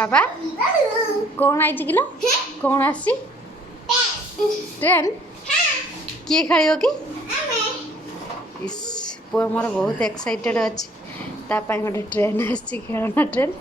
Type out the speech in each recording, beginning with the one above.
बाबा कौन आई किलो कौन आसी ट्रेन किए खेल कि इस पुआ मोर बहुत एक्साइटेड अच्छी तापाई गोटे ट्रेन आसी खेलना ट्रेन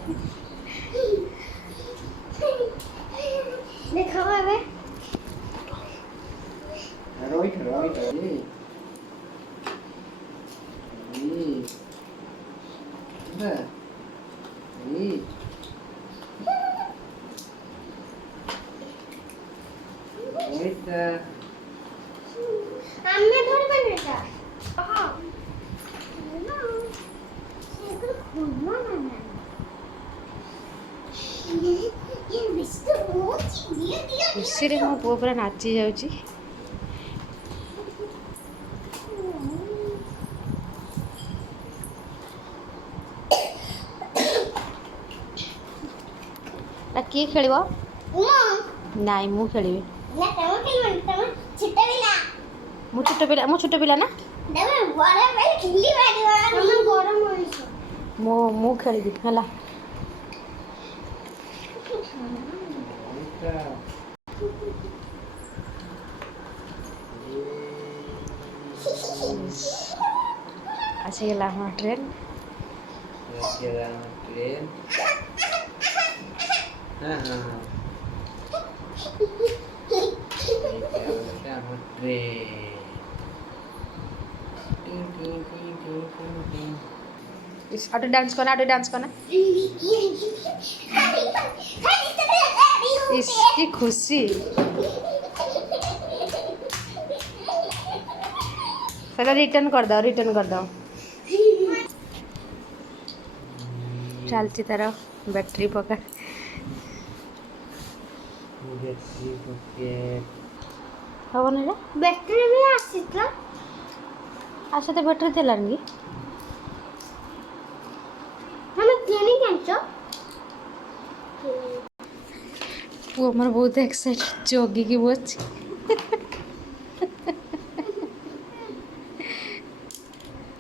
खुशी रे मो पुआ पूरा नाची जाऊँगी किए खेल नाई मु खेल मु छोट पिला ना मु खेल है आसीगला हम ट्रेन आटे डांस करना इसकी खुशी चलो रिटर्न कर दो चलती तार बैटरी पका हम ना बैटरी भी आसे तो बैटरी थी हम पुआ मोर बहुत एक्साइटेड जगी की बच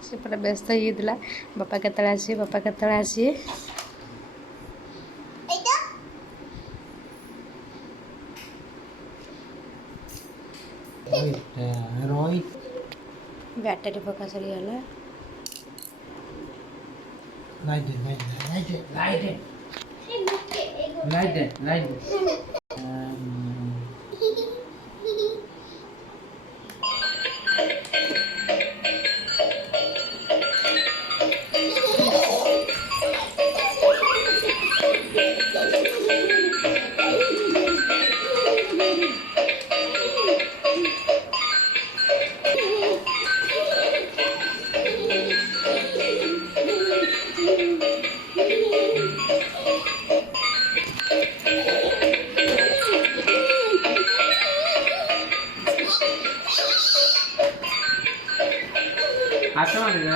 से पूरा व्यस्त होता बापा केतले आसी बैटरी पका सरीगला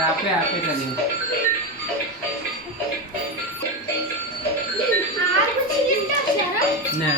आपे आपे चलिए ना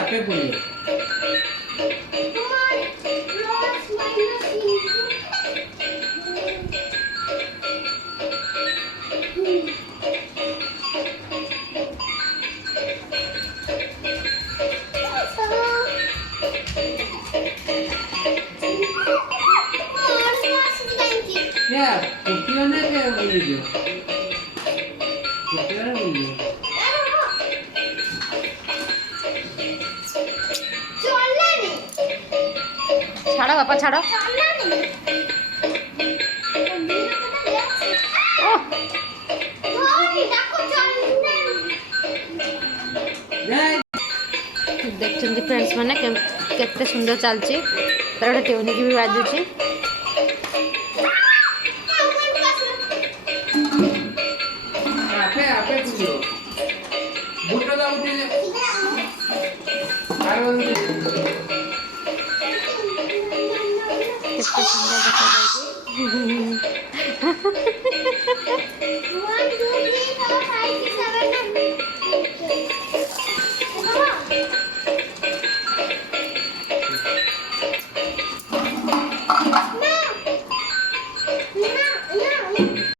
आपे बोलिए क्या कुकियों ने क्या बोली जो कुकियों ने बोली ଛାଡ଼ ବାପା ଛାଡ଼। देखते फ्रेंड्स मैंने केते सुंदर चलची तार गोटे ट्यूनिक भी बाजुची। केते सुंदर देखा